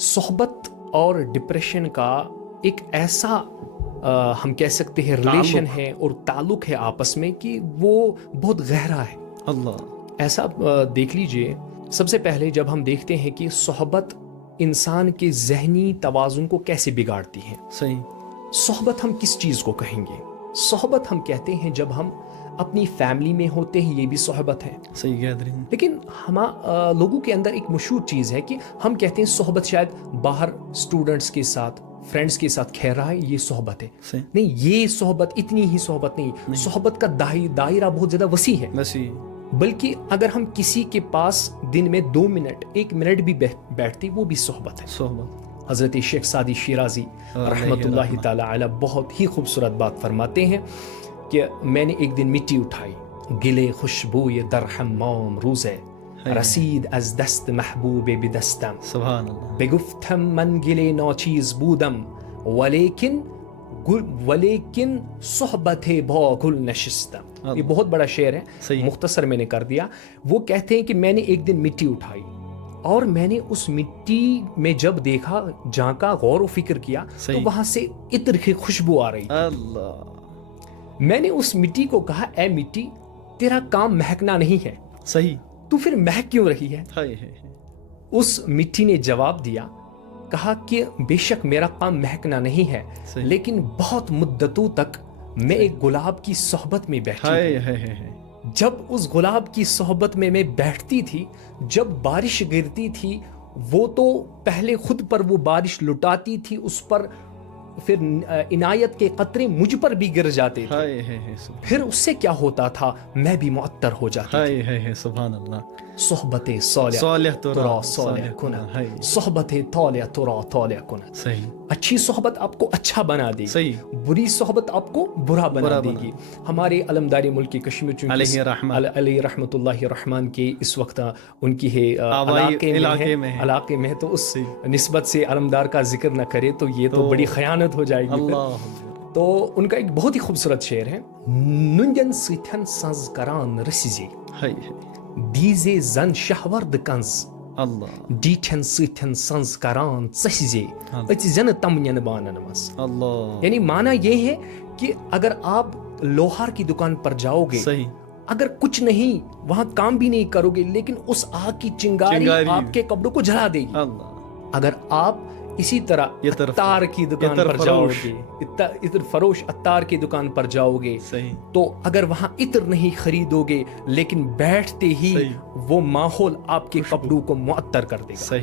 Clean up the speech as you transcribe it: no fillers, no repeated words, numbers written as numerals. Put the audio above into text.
صحبت اور ڈپریشن کا ایک ایسا ہم کہہ سکتے ہیں ریلیشن ہے اور تعلق ہے آپس میں کہ وہ بہت گہرا ہے. اللہ ایسا دیکھ لیجئے، سب سے پہلے جب ہم دیکھتے ہیں کہ صحبت انسان کے ذہنی توازن کو کیسے بگاڑتی ہے. صحیح. صحبت ہم کس چیز کو کہیں گے؟ صحبت ہم کہتے ہیں جب ہم اپنی فیملی میں ہوتے ہیں، یہ بھی صحبت ہے. صحیح کہہ رہے ہیں. لیکن لوگوں کے اندر ایک مشہور چیز ہے کہ ہم کہتے ہیں صحبت شاید باہر اسٹوڈنٹس کے ساتھ، فرینڈس کے ساتھ کھیل رہا ہے، یہ صحبت ہے. صحیح. نہیں، یہ صحبت اتنی ہی صحبت نہیں. صحبت کا دائرہ بہت زیادہ وسیع ہے. بلکہ اگر ہم کسی کے پاس دن میں 2 منٹ 1 منٹ بھی بیٹھتے، وہ بھی صحبت ہے. صحبت. حضرت شیخ سعدی شیرازی رحمۃ اللہ تعالی علیہ بہت ہی خوبصورت بات فرماتے ہیں کہ میں نے ایک دن مٹی اٹھائی، گلے خوشبوئے در حمام روزے، رسید از دست محبوب بدستم. سبحان اللہ. بگفتم من گلے ناچیز بودم ولیکن صحبت با گل نشستم. یہ بہت بڑا شعر ہے، مختصر میں نے کر دیا. وہ کہتے ہیں کہ میں نے ایک دن مٹی اٹھائی اور میں نے اس مٹی میں جب دیکھا، جھانکا، غور و فکر کیا تو وہاں سے عطر کی خوشبو آ رہی. اللہ. میں نے اس مٹی کو کہا، اے مٹی، تیرا کام مہکنا نہیں ہے. صحیح. تو پھر مہک کیوں رہی ہے؟ اس مٹی نے جواب دیا، کہا کہ بے شک میرا کام مہکنا نہیں ہے، لیکن بہت مدتوں تک میں ایک گلاب کی صحبت میں بیٹھی. جب اس گلاب کی صحبت میں بیٹھتی تھی، جب بارش گرتی تھی، وہ تو پہلے خود پر وہ بارش لٹاتی تھی، اس پر پھر عنایت کے قطرے مجھ پر بھی گر جاتے تھے. پھر اس سے کیا ہوتا تھا؟ میں بھی معطر ہو جاتا تھا. سبحان اللہ. صحبت صالح ترا صالح کنا، صحبت طالع ترا طالع کنا. صحیح. اچھی صحبت آپ کو اچھا بنا دے گی، بری صحبت آپ کو برا بنا دے گی. ہمارے علمداری ملک کشمیر علیہ رحمۃ اللہ الرحمن کے اس وقت ان کی ہے علاقے میں ہے، تو اس نسبت سے علمدار کا ذکر نہ کرے تو یہ تو بڑی خیانت ہو جائے گی. تو ان کا ایک بہت ہی خوبصورت شعر ہے، ننجن سیتھن سنز کران رسیزے دیزے زن شہورد کنز، ڈیٹھن سیتھن سنز کران ژسیزے اچ زن تمنین بانن مس. یعنی معنی یہ ہے کہ اگر آپ لوہار کی دکان پر جاؤ گے، اگر کچھ نہیں وہاں کام بھی نہیں کرو گے، لیکن اس آگ کی چنگاری آپ کے کپڑوں کو جلا دے گی. اگر آپ اسی طرح عطار کی دکان پر جاؤ گے، عطر فروش عطار کی دکان پر جاؤ گے، تو اگر وہاں عطر نہیں خریدو گے، لیکن بیٹھتے ہی وہ ماحول آپ کے کپڑوں کو معطر کر دے گا.